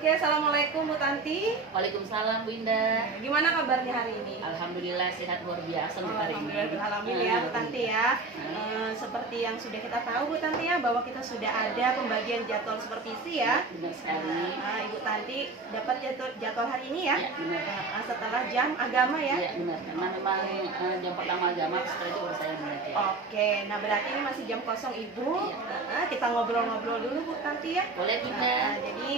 Oke, assalamualaikum Bu Tanti. Waalaikumsalam Bu Indah. Gimana kabarnya hari ini? Alhamdulillah sehat luar biasa untuk hari ini. Alhamdulillah ya Bu Tanti ya. Seperti yang sudah kita tahu Bu Tanti ya, bahwa kita sudah ada pembagian jadwal supervisi ya. Benar sekali. Ibu Tanti dapat jadwal hari ini ya. Ya benar. Setelah jam agama ya. Ya benar. Karena memang jam pertama agama setelah itu baru saya mengajar. Oke, nah berarti ini masih jam kosong Ibu. Kita ngobrol-ngobrol dulu Bu Tanti ya. Boleh Bu Indah. Jadi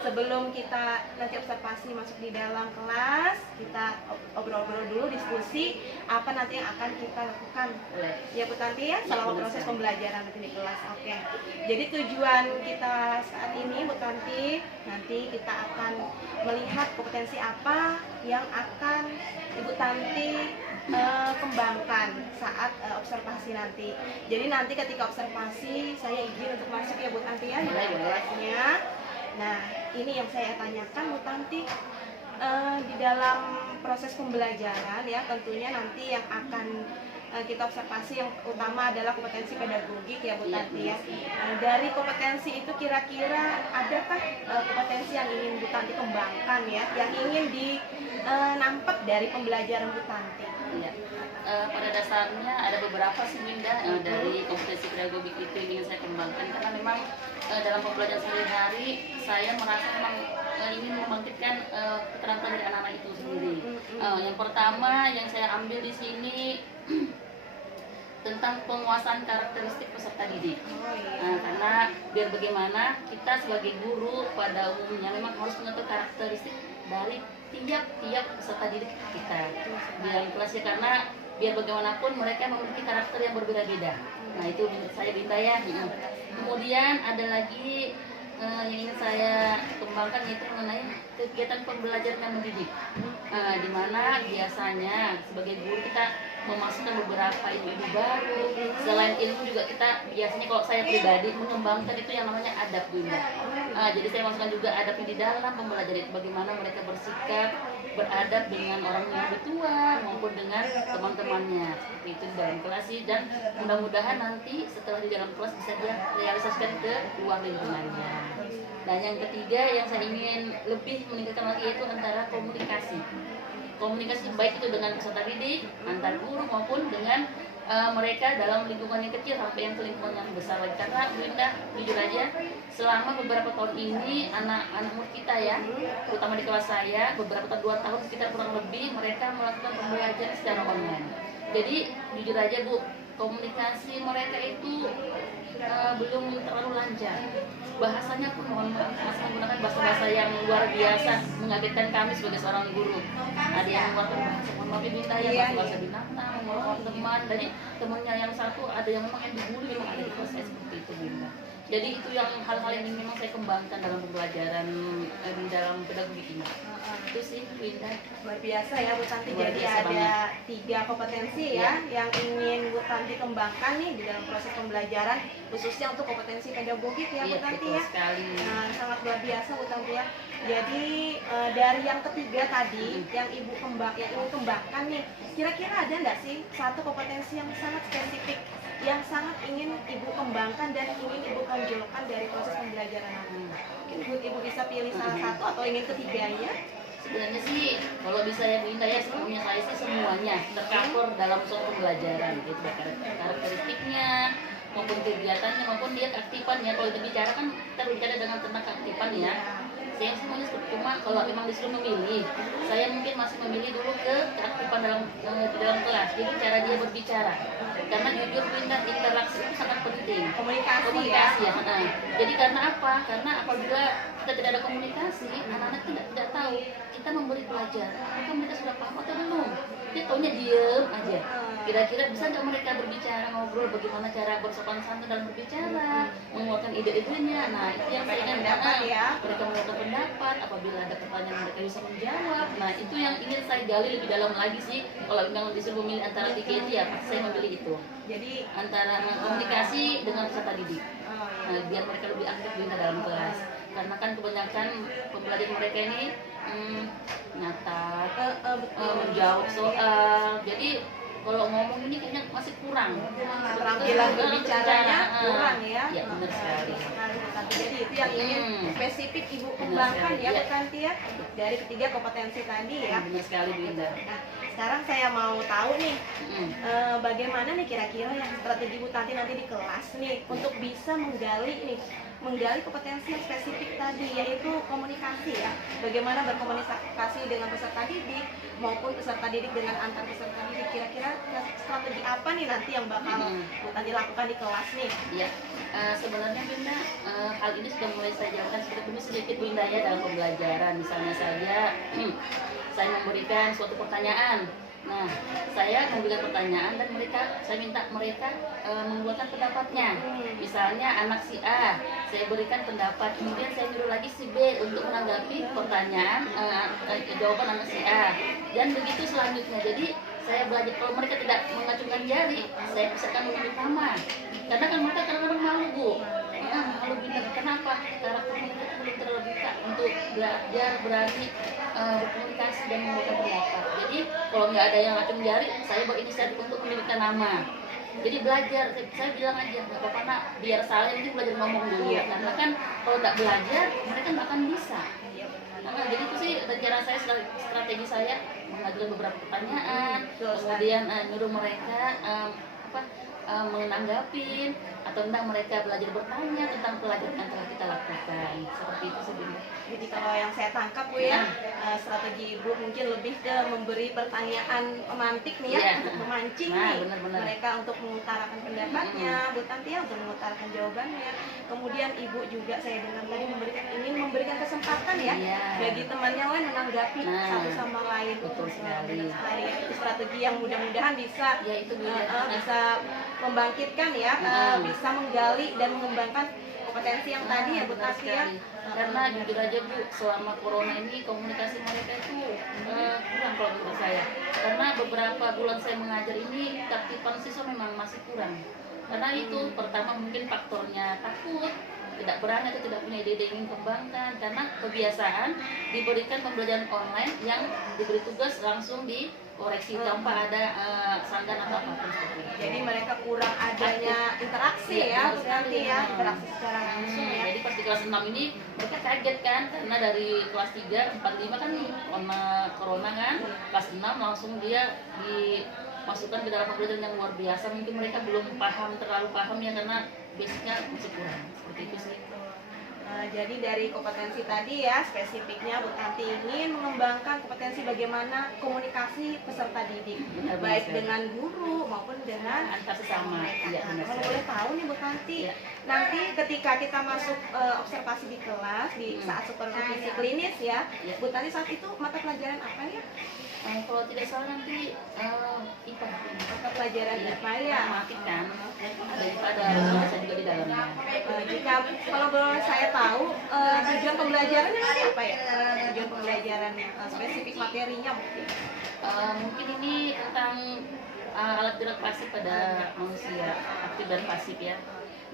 sebelum kita nanti observasi masuk di dalam kelas, kita obrol-obrol dulu, diskusi apa nanti yang akan kita lakukan. Boleh. Ya Bu Tanti ya, selama proses pembelajaran nanti di kelas. Oke. Jadi tujuan kita saat ini Bu Tanti, nanti kita akan melihat kompetensi apa yang akan Ibu Tanti kembangkan saat observasi nanti. Jadi nanti ketika observasi saya izin untuk masuk ya Bu Tanti ya di kelasnya. Nah, ini yang saya tanyakan Bu Tanti, di dalam proses pembelajaran ya, tentunya nanti yang akan kita observasi yang utama adalah kompetensi pedagogik ya Bu Tanti ya. Dari kompetensi itu kira-kira adakah kompetensi yang ingin Bu Tanti kembangkan ya, yang ingin nampak dari pembelajaran Bu Tanti? Ya. Pada dasarnya ada beberapa sih Minda dari kompetensi pedagogik itu yang ingin saya kembangkan, karena memang dalam pembelajaran sehari-hari saya merasa memang ingin membangkitkan keterampilan dari anak-anak itu sendiri. Yang pertama yang saya ambil di sini tentang penguasaan karakteristik peserta didik. Karena biar bagaimana kita sebagai guru pada umumnya memang harus mengetahui karakteristik dari tiap peserta didik kita di dalam kelasnya, karena biar bagaimanapun mereka memiliki karakter yang berbeda-beda. Nah itu menurut saya Binta ya. Kemudian ada lagi yang ingin saya kembangkan, yaitu mengenai kegiatan pembelajaran dan mendidik, di mana biasanya sebagai guru kita memasukkan beberapa ilmu baru. Selain ilmu juga kita biasanya, kalau saya pribadi, mengembangkan itu yang namanya adab dulu. Jadi saya masukkan juga adab di dalam pembelajaran itu, bagaimana mereka bersikap, beradab dengan orang yang lebih tua maupun dengan teman-temannya, seperti itu di dalam kelas sih. Dan mudah-mudahan nanti setelah di dalam kelas bisa dia realisasikan ke luar lingkungannya. Dan yang ketiga yang saya ingin lebih meningkatkan lagi yaitu antara komunikasi baik itu dengan peserta didik, antar guru maupun dengan mereka dalam lingkungan yang kecil sampai yang ke lingkungan yang besar lagi. Karena Linda jujur aja, selama beberapa tahun ini anak-anak murid kita ya, terutama di kelas saya, beberapa tahun, 2 tahun sekitar kurang lebih, mereka melakukan pembelajaran secara online. Jadi jujur aja Bu, komunikasi mereka itu belum terlalu lancar. Bahasanya pun mohon maaf, masih menggunakan bahasa-bahasa yang luar biasa, mengagetkan kami sebagai seorang guru. Ada yang menggunakan bahasa, mohon maaf Binta ya, bahasa binatang, menggunakan teman. Jadi temannya yang satu ada yang memang yang dibully, memang ada di kelas saya seperti itu Binta. Jadi itu yang hal-hal yang memang saya kembangkan dalam pembelajaran di dalam pedagogik ini. Itu sih Binta. Luar biasa ya Bu Tanti. Jadi ada 3 kompetensi ya yang ingin Bu Tanti kembangkan nih di dalam proses pembelajaran, khususnya untuk kompetensi pedagogik ya Bu Tanti ya. Nah, sangat luar biasa Bu Tanti ya. Jadi dari yang ketiga tadi yang Ibu ingin kembangkan nih, kira-kira ada nggak sih satu kompetensi yang sangat spesifik yang sangat ingin Ibu kembangkan dan ingin Ibu tonjolkan dari proses pembelajaran nanti? Mungkin Ibu bisa pilih salah satu atau ingin ketiganya? Sebenarnya sih kalau bisa ya Bu Indah ya, sebelumnya saya sih semuanya tercover dalam suatu pembelajaran, gitu karakteristiknya maupun kegiatannya maupun dia keaktifannya. Kalau kita bicara kan kita berbicara dengan tentang keaktifan ya. Saya semuanya cuma kalau memang disuruh memilih, saya mungkin masih memilih dulu ke keaktifan di dalam kelas. Jadi cara dia berbicara, karena jujur Binta, interaksi itu sangat penting. Komunikasi ya. Jadi karena apa? Karena apabila kita tidak ada komunikasi, anak-anak tidak tahu kita memberi pelajaran, maka mereka sudah paham atau belum. Dia taunya diem aja. Kira-kira bisa nggak mereka berbicara, ngobrol, bagaimana cara bersopan santun dalam berbicara, mengeluarkan ide-idenya. Nah itu yang saya ingin mereka mengeluarkan pendapat, apabila ada pertanyaan mereka bisa menjawab. Nah itu yang ingin saya gali lebih dalam lagi sih. Kalau memang disuruh memilih antara 3 itu ya pasti saya memilih itu. Jadi antara komunikasi dengan peserta didik, biar mereka lebih aktif di dalam kelas. Karena kan kebanyakan pembelajaran mereka ini nyatat, menjawab soal. Jadi kalau ngomong ini kayaknya masih kurang. Keterampilan berbicaranya kurang ya. Ya benar sekali. Tanti. Jadi itu yang ingin spesifik Ibu kembangkan ya Bu Tanti ya, dari ketiga kompetensi tadi ya. Benar sekali Bu Indah. Nah, sekarang saya mau tahu nih, bagaimana nih kira-kira yang strategi Bu Tanti nanti di kelas nih untuk bisa menggali kompetensi yang spesifik tadi, yaitu komunikasi ya. Bagaimana berkomunikasi dengan peserta didik maupun peserta didik dengan antar peserta didik. Kira-kira strategi apa nih nanti yang bakal Bu Tanti lakukan di kelas nih? Iya, sebenarnya Bunda, hal ini sudah mulai saya jalankan sedikit Bunda ya dalam pembelajaran. Misalnya saja saya memberikan suatu pertanyaan. Nah, saya memberikan pertanyaan dan saya minta mereka mengeluarkan pendapatnya. Misalnya anak si A, saya berikan pendapat, kemudian saya nyuruh lagi si B untuk menanggapi pertanyaan jawaban anak si A. Dan begitu selanjutnya. Jadi saya belajar, kalau mereka tidak mengacungkan jari, saya pisahkan menunjuk nama. Karena kan mereka kadang-kadang malu Bu. Malu Bunda. Kenapa? Karakter mereka belum terlalu buka untuk belajar berani berkomunikasi dan mengeluarkan pendapat. Jadi kalau nggak ada yang acung jari, saya berinisiatif untuk memilihkan nama. Jadi belajar, saya bilang aja nggak apa-apa nak, biar salah ini belajar ngomong dulu. Karena kan kalau nggak belajar, mereka nggak akan bisa. Nah, jadi itu sih cara saya, strategi saya mengajukan beberapa pertanyaan, kemudian nyuruh mereka menanggapin, atau tentang mereka belajar bertanya tentang pelajaran yang telah kita lakukan. Seperti itu sebenarnya. Jadi kalau yang saya tangkap Bu ya, strategi Ibu mungkin lebih ke memberi pertanyaan pemantik nih ya, untuk memancing nih benar-benar mereka untuk mengutarakan pendapatnya, Bu Tanti ya untuk mengutarakan jawabannya. Kemudian Ibu juga saya dengar tadi ingin memberikan kesempatan ya bagi temannya lain menanggapi satu sama lain. Betul sekali. Itu strategi yang mudah-mudahan bisa bisa membangkitkan ya, bisa menggali dan mengembangkan kompetensi yang tadi ya Bu Tanti ya. Karena jujur aja Bu, selama corona ini komunikasi mereka itu kurang kalau menurut saya. Karena beberapa bulan saya mengajar ini, keaktifan siswa memang masih kurang. Karena itu pertama mungkin faktornya takut, tidak berani atau tidak punya ide ingin kembangkan, karena kebiasaan diberikan pembelajaran online yang diberi tugas langsung dikoreksi tanpa ada sanggan atau apapun seperti itu. Jadi mereka kurang adanya interaksi ya Bu Tanti ya, interaksi secara langsung ya. Jadi pas di kelas 6 ini mereka kaget kan, karena dari kelas 3, 4, 5 kan corona kan, kelas 6 langsung dia dimasukkan ke dalam pembelajaran yang luar biasa. Mungkin mereka belum terlalu paham ya, karena basicnya masih kurang. Seperti itu sih. Jadi dari kompetensi tadi ya, spesifiknya Bu Tanti ingin mengembangkan kompetensi bagaimana komunikasi peserta didik, baik dengan guru maupun dengan antar sesama. Kalau boleh tahu nih Bu Tanti, nanti ketika kita masuk observasi di kelas, di saat supervisi klinis ya, Bu Tanti saat itu mata pelajaran apa ya? Kalau tidak salah nanti IPA. Mata pelajaran IPA ya. Kan ada bahasa juga di dalamnya. Jika kalau boleh saya tahu tujuan pembelajarannya nanti apa ya? Tujuan pembelajarannya spesifik materinya mungkin. Mungkin ini tentang alat gerak pasif pada manusia, aktif dan pasif ya.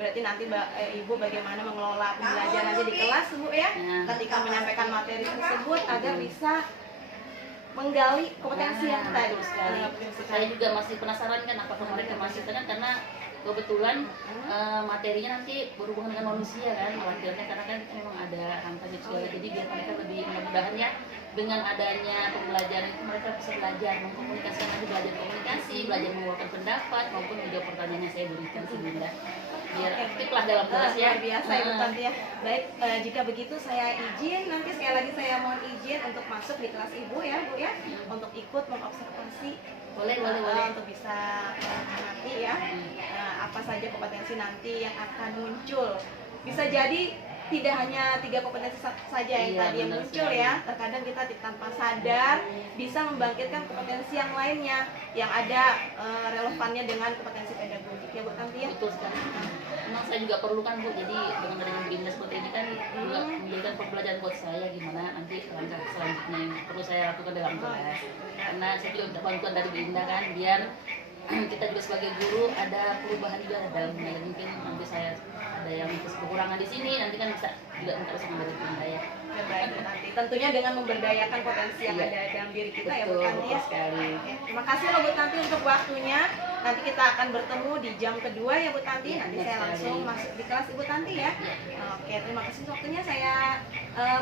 Berarti nanti Ibu bagaimana mengelola pembelajaran nanti di kelas Bu ya, ketika menyampaikan materi tersebut agar bisa menggali kompetensi yang tadi. Saya juga masih penasaran kan apakah mereka masih karena kebetulan materinya nanti berhubungan dengan manusia kan, alat-alatnya, karena kan kita memang ada angkanya segala, jadi biar mereka lebih mudah-mudahan ya dengan adanya pembelajaran itu mereka bisa belajar mengkomunikasikan, nanti belajar komunikasi, belajar mengeluarkan pendapat maupun juga pertanyaan yang saya berikan sebelumnya, biar aktif lah dalam kelas ya. Luar biasa Ibu Tanti ya. Baik, jika begitu saya izin, nanti sekali lagi saya mohon izin untuk masuk di kelas Ibu ya Bu ya, untuk ikut mengobservasi. Boleh untuk bisa mengerti ya apa saja kompetensi nanti yang akan muncul. Bisa jadi tidak hanya 3 kompetensi saja yang tadi yang muncul ya. Terkadang kita tanpa sadar bisa membangkitkan kompetensi yang lainnya yang ada relevannya dengan kompetensi pedagogik ya Bu Tanti ya. Betul sekali. Memang saya juga perlu kan Bu, jadi dengan adanya bimbingan seperti ini kan juga menjadikan pembelajaran buat saya gimana nanti langkah selanjutnya yang perlu saya lakukan dalam kelas. Karena saya juga minta bantuan dari Bu Indah kan, biar kita juga sebagai guru ada perubahan juga dalamnya. Mungkin nanti saya ada yang kekurangan di sini, nanti kan bisa juga minta usaha dari Bu Indah ya. Baik Bu Tanti, tentunya dengan memberdayakan potensi yang ada dalam diri kita ya Bu Tanti ya. Sekali. Terima kasih loh Bu Tanti untuk waktunya. nanti kita akan bertemu di jam kedua ya Bu Tanti. Nanti saya langsung masuk di kelas Ibu Tanti ya. Oke, terima kasih waktunya. Saya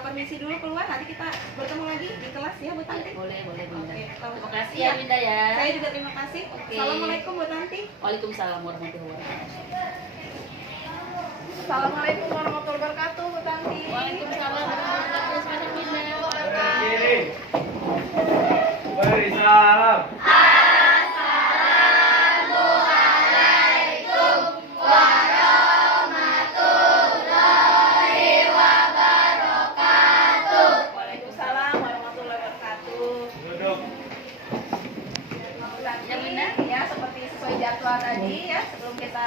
permisi dulu keluar. Nanti kita bertemu lagi di kelas ya Bu Tanti. Boleh Bunda. Oke, Terima kasih ya Bunda ya. Saya juga terima kasih. Oke. Assalamualaikum Bu Tanti. Waalaikumsalam warahmatullahi wabarakatuh. Assalamualaikum warahmatullahi wabarakatuh Bu Tanti. Waalaikumsalam warahmatullahi wabarakatuh. Selamat Bunda. Kiri. Beri salam. Waalaikumsalam warahmatullahi wabarakatuh. Duduk. Bu Tanti, ya seperti sesuai jadwal tadi ya, sebelum kita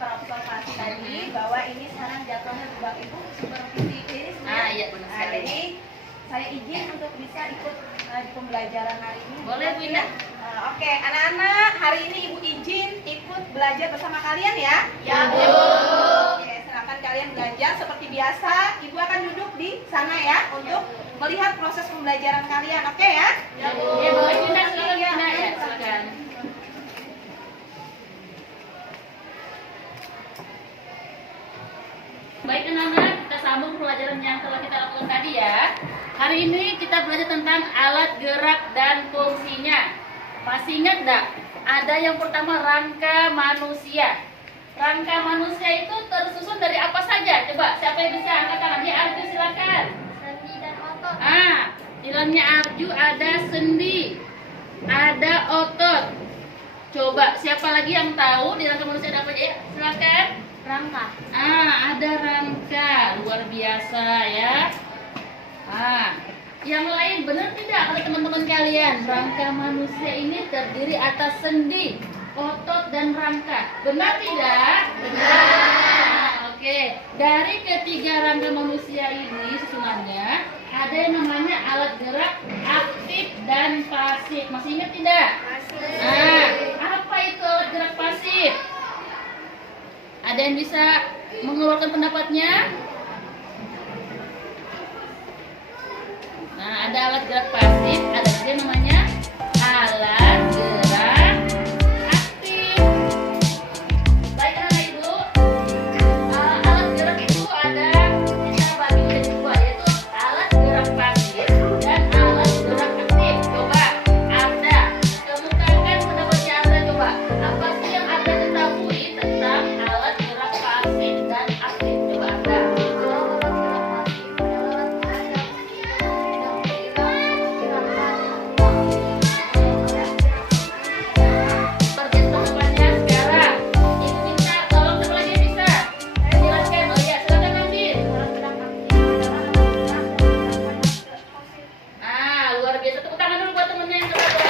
perobservasi tadi bahwa ini sekarang jadwalnya Bapak Ibu supervisi klinis ya. Iya benar Nah, sekali. jadi saya izin untuk bisa ikut di pembelajaran hari ini. Boleh Bunda. Oke, anak-anak, hari ini Ibu izin ikut belajar bersama kalian ya. Ya Bu. Oke, silakan kalian belajar seperti biasa. Ibu akan duduk di sana ya untuk melihat proses pembelajaran kalian. Oke ya? Ya Bu. Ya boleh Bunda, silakan Bunda ya, silakan. Baik anak-anak, kita sambung pelajaran yang telah kita lakukan tadi ya. Hari ini kita belajar tentang alat gerak dan fungsinya. Masih ingat enggak? Ada yang pertama rangka manusia. Rangka manusia itu tersusun dari apa saja? Coba siapa yang bisa angkat tangan? Ya Arju silakan. Sendi dan otot. Di dalamnya Arju ada sendi, ada otot. Coba siapa lagi yang tahu di rangka manusia ada apa aja? Ya, silakan. Rangka. Ada rangka, luar biasa ya. Yang lain benar tidak kata teman-teman kalian? Rangka manusia ini terdiri atas sendi, otot dan rangka. Benar tidak? Benar. Oke. Dari ketiga rangka manusia ini susunannya ada yang namanya alat gerak aktif dan pasif. Masih ingat tidak? Masih. Apa itu alat gerak pasif? Ada yang bisa mengeluarkan pendapatnya? Nah, ada alat gerak pasif, ada juga yang namanya alat gerak aktif. Baik anak ibu, alat gerak itu ada kita bagi menjadi dua, yaitu alat gerak pasif dan alat gerak aktif. Coba Anda kemukakan pendapatnya Anda, coba apa sih yang Anda ketahui tentang alat gerak pasif dan aktif? Coba Anda. Pergi depannya sekarang. Ibu minta tolong siapa lagi yang bisa? Jelaskan. Oh iya, silakan Andin. Luar biasa. Tepuk tangan dulu buat temennya yang telah ya,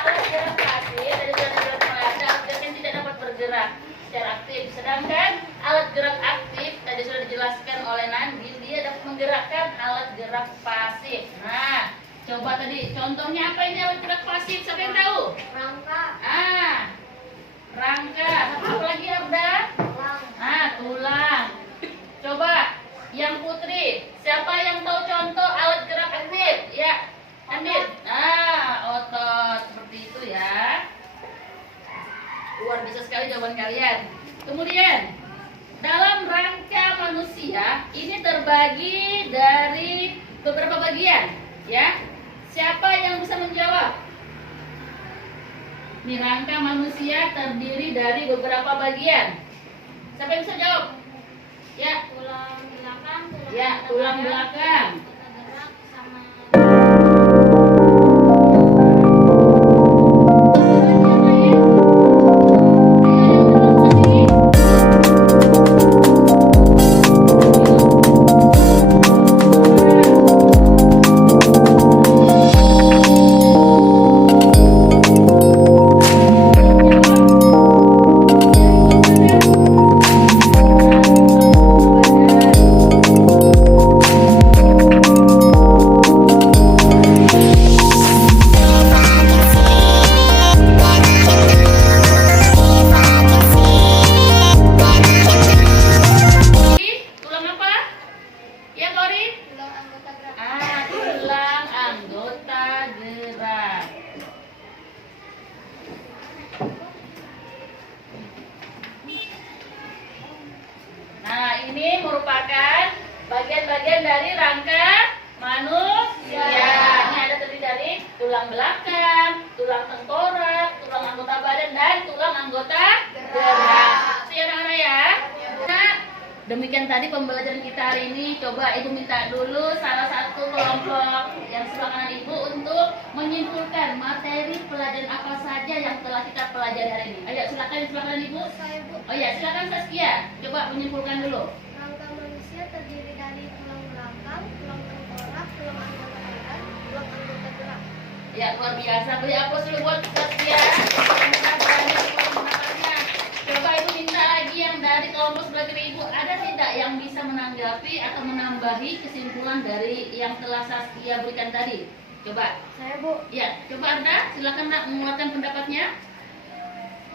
alat gerak pasif dari gerak melanda, alat gerak yang tidak dapat bergerak secara aktif. Sedangkan alat gerak aktif tadi sudah dijelaskan oleh Nandin, dia dapat menggerakkan alat gerak pasif. Nah, coba tadi contohnya apa ini alat gerak pasif? Siapa yang tahu? Rangka. Rangka. Apa lagi Abda? Tulang. Coba yang Putri, siapa yang tahu contoh alat gerak aktif? Ya, Andin. Otot seperti itu ya. Luar biasa sekali jawaban kalian. Kemudian dalam rangka manusia ini terbagi dari beberapa bagian, ya. Siapa yang bisa menjawab? Ini rangka manusia terdiri dari beberapa bagian. Siapa yang bisa jawab? Ya, Tulang belakang. tulang belakang. Kita gerak sama. Demikian tadi pembelajaran kita hari ini. Coba Ibu minta dulu salah satu kelompok yang sebelah kanan Ibu untuk menyimpulkan materi pelajaran apa saja yang telah kita pelajari hari ini. Ayo silakan yang sebelah kanan Ibu. Saya, Bu. Oh ya, silakan Saskia. Coba menyimpulkan dulu. Rangka manusia terdiri dari tulang belakang, tulang tengkorak, tulang anggota badan, tulang anggota gerak. Ya, luar biasa. Beri aplaus dulu buat Saskia. Semoga berani menggunakannya. Coba Ibu minta lagi yang dari kelompok sebelah kiri Ibu, ada tidak yang bisa menanggapi atau menambahi kesimpulan dari yang telah Saskia berikan tadi? Coba. Saya, Bu. Ya, coba Anda silakan Nak mengeluarkan pendapatnya.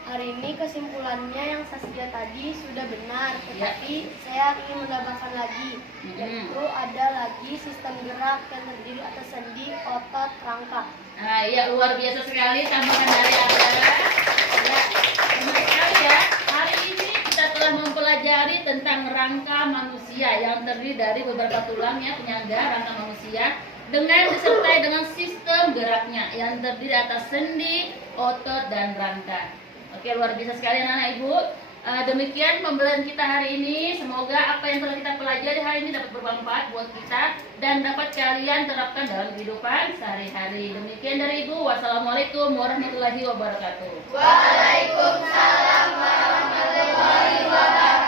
Hari ini kesimpulannya yang Saskia tadi sudah benar, Ya. tetapi saya ingin menambahkan lagi, yaitu ada lagi sistem gerak yang terdiri atas sendi, otot, rangka. Nah, ya luar biasa sekali tambahan dari Anda. Ya, benar sekali ya. Hari ini kita telah mempelajari tentang rangka manusia yang terdiri dari beberapa tulang ya, penyangga rangka manusia dengan disertai dengan sistem geraknya yang terdiri atas sendi, otot, dan rangka. Oke, luar biasa sekali anak-anak Ibu. Demikian pembelajaran kita hari ini. Semoga apa yang telah kita pelajari hari ini dapat bermanfaat buat kita dan dapat kalian terapkan dalam kehidupan sehari-hari. Demikian dari Ibu. Wassalamualaikum warahmatullahi wabarakatuh. Waalaikumsalam warahmatullahi wabarakatuh.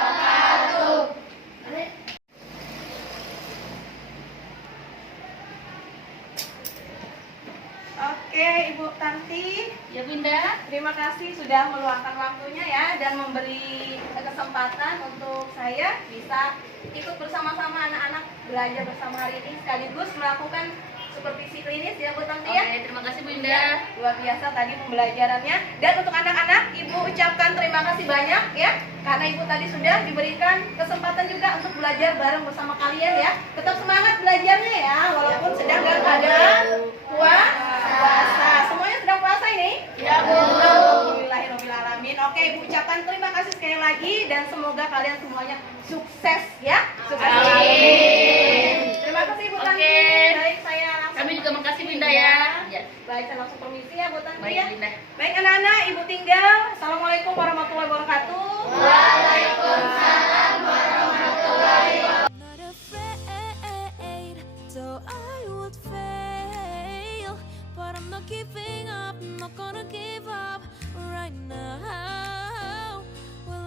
Oke, Ibu Tanti, Ya Bunda. terima kasih sudah meluangkan waktunya ya dan memberi kesempatan untuk saya bisa ikut bersama-sama anak-anak belajar bersama hari ini sekaligus melakukan supervisi klinis ya Bu Tanti ya. Oke, terima kasih Bunda. Ya, luar biasa tadi pembelajarannya. Dan untuk anak-anak, Ibu ucapkan terima kasih banyak ya, karena Ibu tadi sudah diberikan kesempatan juga untuk belajar bareng bersama kalian ya. Tetap semangat belajarnya ya, walaupun sedang dalam keadaan puasa. Semuanya sedang puasa ini? Ya Bu. Alhamdulillahirobbilalamin. Oke, Ibu ucapkan terima kasih sekali lagi dan semoga kalian semuanya sukses ya. Sukses. Amin. Terima kasih Ibu Tanti. Oke. Baik, saya langsung. Kami juga makasih Bunda ya. Ya. Baik, saya langsung permisi ya Bu Tanti Baik ya. Bunda. Baik anak-anak, Ibu tinggal. Assalamualaikum warahmatullahi wabarakatuh. Waalaikumsalam warahmatullahi wabarakatuh. Not afraid, so I would fail, but I'm not giving up. I'm not gonna give up right now. Well,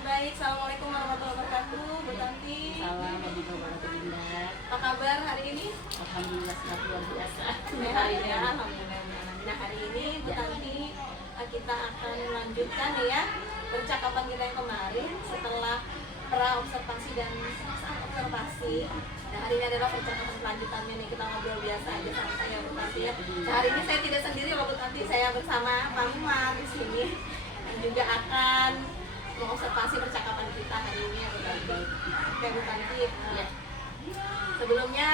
Baik, assalamualaikum warahmatullahi wabarakatuh, Bu Tanti. Salam warahmatullahi wabarakatuh Bunda. Apa kabar hari ini? Alhamdulillah sangat luar biasa. Hari ini, alhamdulillah. Nah hari ini Bu Tanti kita akan melanjutkan ya percakapan kita yang kemarin setelah pra-observasi dan saat observasi. Nah hari ini adalah percakapan selanjutnya nih, kita ngobrol biasa aja santai ya Bu Tanti ya. Nah hari ini saya tidak sendiri loh Bu Tanti, saya bersama Pak Umar di sini yang juga akan mengobservasi percakapan kita hari ini ya Bu Tanti. Oke Bu Tanti. Ya. Sebelumnya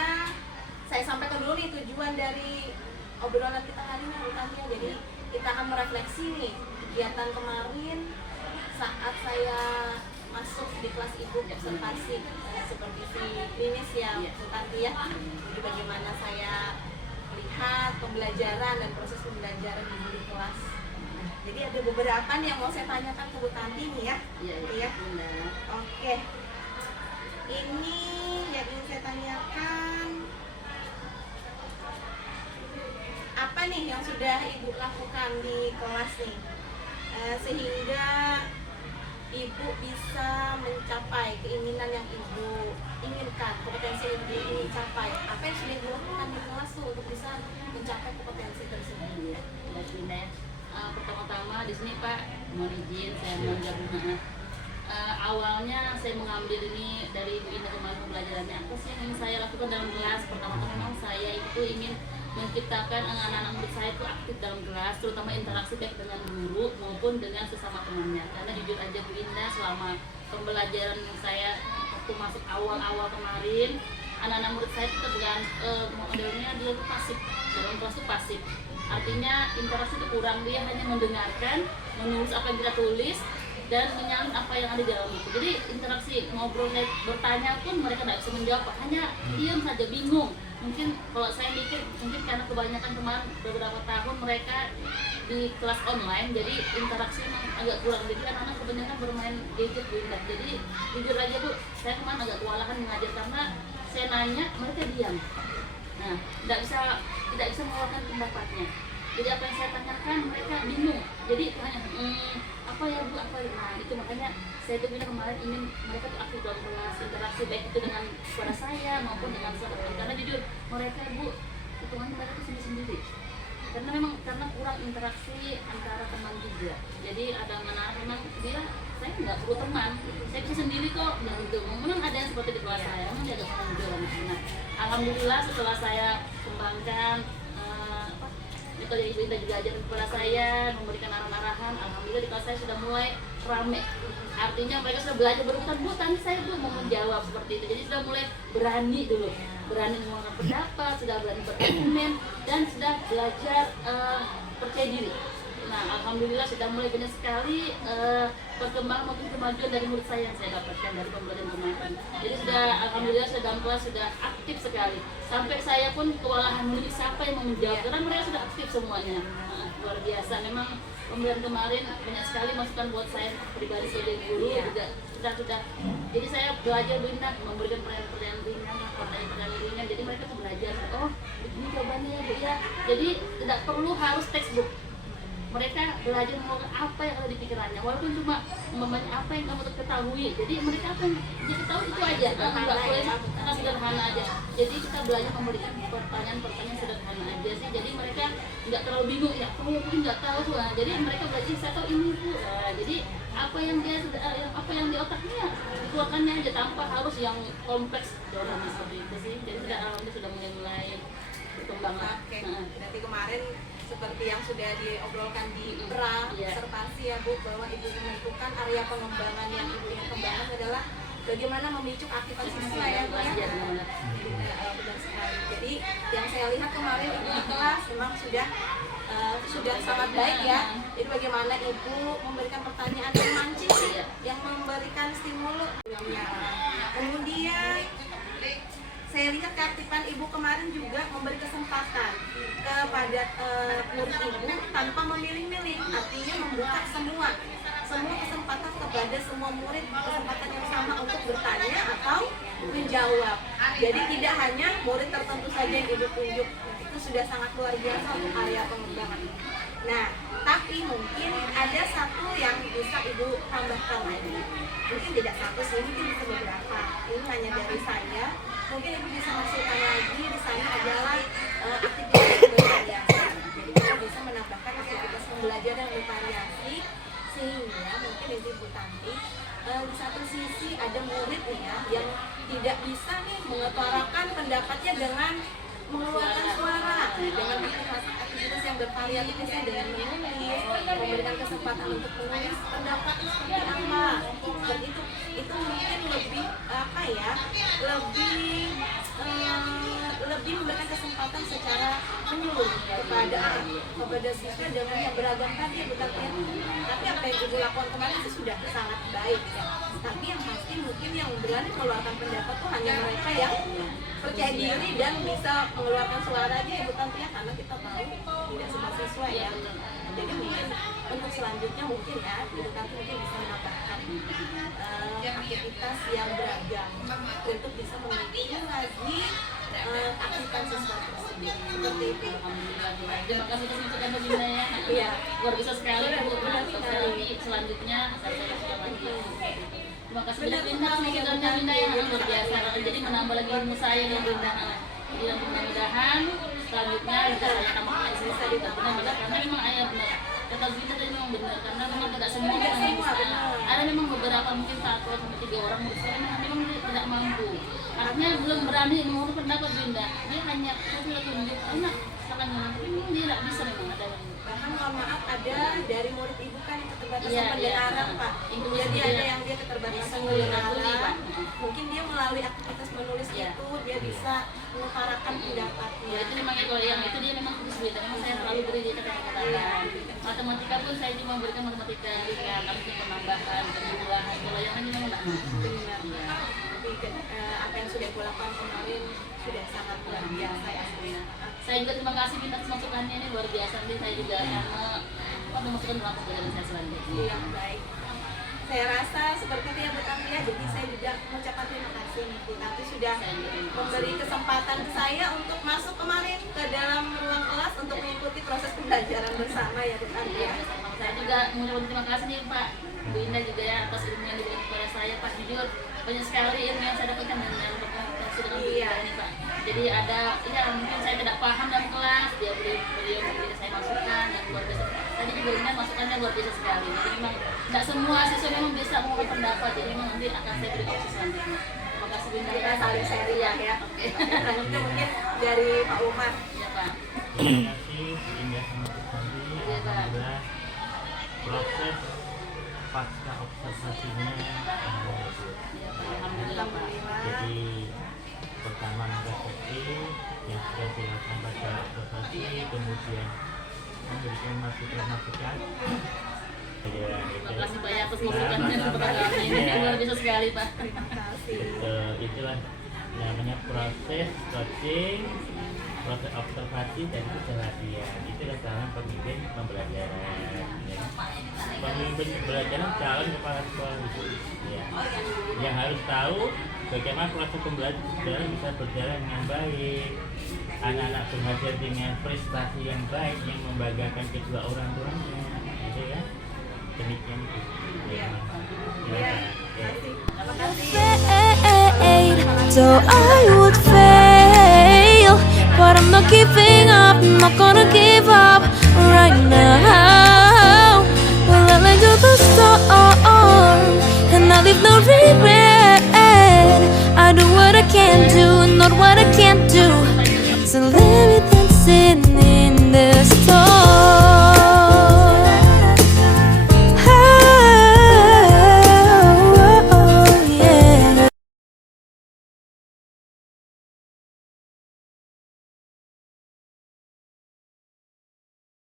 saya sampaikan dulu nih tujuan dari obrolan kita hari ini Bu Tanti ya. Jadi kita akan merefleksi nih kegiatan kemarin saat saya masuk di kelas ibu observasi seperti klinis ya Bu Tanti ya. Jadi bagaimana saya melihat pembelajaran dan proses pembelajaran di kelas. Jadi ada beberapa nih yang mau saya tanyakan ke Bu Tanti nih ya. Iya Bunda. Oke. Ini yang ingin saya tanyakan, apa nih yang sudah Ibu lakukan di kelas nih sehingga Ibu bisa mencapai keinginan yang Ibu inginkan, kompetensi yang Ibu ingin capai. Apa yang sudah Ibu lakukan di kelas tuh untuk bisa mencapai kompetensi tersebut? Baik Bunda. Pertama-tama di sini Pak, mohon izin saya menggabung. Awalnya saya mengambil ini dari Ibu Indah kemarin pembelajarannya. Apa sih yang ingin saya lakukan dalam kelas? Pertama-tama memang saya itu ingin menciptakan anak-anak murid saya itu aktif dalam kelas, terutama interaksi baik dengan guru maupun dengan sesama temannya. Karena jujur aja Bu Indah, selama pembelajaran saya waktu masuk awal-awal kemarin, anak-anak murid saya itu modelnya dia itu pasif, dalam kelas itu pasif. Artinya interaksi itu kurang, dia hanya mendengarkan, menulis apa yang kita tulis, dan menyalin apa yang ada di dalam itu. Jadi interaksi ngobrol bertanya pun mereka tidak bisa menjawab, hanya diam saja, bingung. Mungkin kalau saya mikir mungkin karena kebanyakan kemarin beberapa tahun mereka di kelas online, jadi interaksi memang agak kurang. Jadi anak-anak kebanyakan bermain gadget Bu Indah. Jadi jujur aja Bu, saya kemarin agak kewalahan mengajar karena saya nanya mereka diam. Nah, tidak bisa mengeluarkan pendapatnya. Jadi apa yang saya tanyakan mereka bingung. Jadi hanya apa ya Bu, apa ya? Nah, itu makanya saya tuh bilang kemarin ingin mereka tuh aktif dalam kelas, interaksi baik itu dengan kepada saya maupun dengan sahabat. Karena jujur mereka Bu, hitungannya mereka tuh sendiri-sendiri. Karena memang karena kurang interaksi antara teman juga. Jadi ada anak memang dia saya nggak perlu teman, saya bisa sendiri kok. Dan itu memang ada yang seperti di kelas saya, memang dia agak menonjol anak-anak. Alhamdulillah setelah saya kembangkan metode Ibu Indah juga ajaran kepada saya, memberikan arahan-arahan. Alhamdulillah di kelas saya sudah mulai rame. Artinya mereka sudah belajar berebutan, Bu, tadi saya Bu mau menjawab seperti itu. Jadi sudah mulai berani dulu, berani mengungkapkan pendapat, sudah berani berargumen, dan sudah belajar percaya diri. Nah, alhamdulillah sudah mulai banyak sekali perkembangan maupun kemajuan dari murid saya yang saya dapatkan dari pembelajaran kemarin. Jadi sudah alhamdulillah sudah dalam kelas sudah aktif sekali. Sampai saya pun kewalahan memilih siapa yang mau menjawab karena mereka sudah aktif semuanya. Luar biasa. Memang pembelajaran kemarin banyak sekali masukan buat saya pribadi sebagai guru juga sudah. Jadi saya belajar banyak memberikan pertanyaan ringan. Jadi mereka tuh belajar. Oh, ini jawabannya ya Bu ya. Jadi tidak perlu harus textbook. Mereka belajar mengungkapkan apa yang ada di pikirannya, walaupun cuma membanyak apa yang kamu ketahui. Jadi mereka apa yang dia ketahui itu aja, nggak boleh sederhana aja. Jadi kita belajar memberikan pertanyaan-pertanyaan sederhana aja sih. Jadi mereka nggak terlalu bingung, ya kamu mungkin nggak tahu tuh. Jadi mereka belajar saya tahu ini Bu. Jadi apa yang dia apa yang di otaknya dikeluarkannya aja tanpa harus yang kompleks dalam seperti itu sih. Jadi alhamdulillah sudah mulai berkembang. Oke. Berarti kemarin seperti yang sudah diobrolkan di observasi ya Bu, bahwa Ibu menentukan area pengembangan yang Ibu ingin kembangkan adalah bagaimana memicu aktivitas siswa ya Bu ya. Benar sekali. Jadi yang saya lihat kemarin Ibu di kelas memang sudah sangat baik ya. Jadi bagaimana Ibu memberikan pertanyaan yang mancing, yang memberikan stimulus. Kemudian saya lihat keaktifan Ibu kemarin juga memberi kesempatan kepada murid Ibu tanpa memilih-milih, artinya membuka semua kesempatan kepada semua murid, kesempatan yang sama untuk bertanya atau menjawab. Jadi tidak hanya murid tertentu saja yang Ibu tunjuk. Itu sudah sangat luar biasa untuk area pengembangan. Nah, tapi mungkin ada satu yang bisa Ibu tambahkan lagi. Mungkin tidak satu sih, mungkin bisa beberapa. Ini hanya dari saya. Mungkin Ibu bisa masukkan lagi di sana adalah aktivitas bervariasi. Jadi kita bisa menambahkan aktivitas pembelajaran yang bervariasi sehingga mungkin Ibu Tanti di satu sisi ada murid nih ya yang tidak bisa nih mengutarakan pendapatnya dengan mengeluarkan suara, dengan aktivitas yang bervariatif misalnya dengan menulis, memberikan kesempatan untuk menulis pendapatnya seperti apa. Dan itu mungkin lebih apa ya, lebih memberikan kesempatan secara menyeluruh kepada siswa dengan yang beragam tadi bukan ya. Tapi apa yang Ibu lakukan kemarin itu sudah sangat baik ya. Tapi yang pasti mungkin yang berani mengeluarkan pendapat tuh hanya mereka yang percaya diri dan bisa mengeluarkan suara aja Ibu Tanti ya, karena kita tahu tidak semua siswa ya. Jadi mungkin untuk selanjutnya mungkin ya Ibu Tanti mungkin bisa menambahkan aktivitas yang beragam untuk bisa memicu lagi aktivitas siswa tersebut. Seperti itu. Alhamdulillah. Terima kasih atas masukan Bu Dinda ya. Iya. Luar biasa sekali Bu. Selanjutnya akan saya lanjutkan lagi. Terima kasih banyak Dinda, masukannya Dinda ya, luar biasa. Jadi menambah lagi ilmu saya nih Dinda. Jadi mudah-mudahan selanjutnya bisa saya tambahkan bisa benar-benar karena memang ayah benar. Kata Bu Dinda tadi memang benar karena memang tidak semua orang bisa. Ada memang beberapa mungkin 1 sampai 3 orang murid saya memang tidak mampu. Artinya belum berani mengurus pendapat Dinda. Dia hanya tunjuk enak. Setelah memang dia nggak bisa memang ada yang Bahkan mohon maaf ada dari murid ibu kan yang keterbatasan Iya, pendengaran iya. Pak. Ibu Jadi sendiri ada ya. yang dia keterbatasan Bisa tuli, Pak. pendengaran. Mungkin dia melalui aktivitas menulis Iya. itu dia bisa mengutarakan ya pendapatnya. itu memang kalau yang itu dia memang kesulitan. Memang saya selalu beri dia kata-kata. Matematika pun saya cuma berikan matematika ringan, artinya penambahan, penjumlahan. Kalau yang lain memang nggak mampu. Benar. Tapi apa yang sudah Ibu lakukan kemarin sudah sangat luar biasa ya. Saya juga terima kasih minta masukannya ini luar biasa. Nanti saya juga akan memasukkan dalam pembelajaran saya selanjutnya. Iya, baik. Saya rasa seperti itu ya Bu Tanti ya. Jadi saya juga mengucapkan terima kasih nih Bu Tanti sudah memberi kesempatan ke saya untuk masuk kemarin ke dalam ruang kelas untuk mengikuti proses pembelajaran bersama ya Bu Tanti ya. Saya juga mengucapkan terima kasih nih Pak Bu Indah juga ya atas ilmu yang diberikan kepada saya Pak. Jujur banyak sekali ilmu yang saya dapatkan dengan berkomunikasi dengan Bu Indah ini Pak. Jadi ada ya mungkin saya tidak paham dalam kelas dia beliau memberi saya masukan yang luar biasa. Tadi juga Indah masukannya luar biasa sekali. Jadi memang tidak semua siswa memang bisa mengungkapkan pendapat. Jadi memang nanti akan saya beri opsi selanjutnya. Terima kasih Bu Indah. Kita saling sharing ya. Oke. Selanjutnya mungkin dari Pak Umar. Iya Pak. Terima kasih Indah sama Bu Santi. Iya, Pak. Alhamdulillah proses pasca observasinya bagus. Iya Pak. Alhamdulillah Pak. Jadi pertama memperhatikan yang sudah dilakukan pada observasi, kemudian memberikan masukan-masukan. Ya, Terima kasih banyak atas masukannya kepada kami. Ini luar biasa sekali Pak. Terima kasih. Itulah namanya proses coaching, proses observasi dan itu latihan. Itulah dalam pemimpin pembelajaran. Ya. Pemimpin pembelajaran calon kepala sekolah itu. Ya. Yang harus tahu bagaimana proses pembelajaran bisa berjalan dengan baik. Anak-anak berhasil dengan prestasi yang baik yang membanggakan kedua orang tuanya. Gitu ya. Demikian itu. Iya. Ya. Terima kasih. Fade, so I would fail, but I'm not giving up, I'm not gonna give up right now.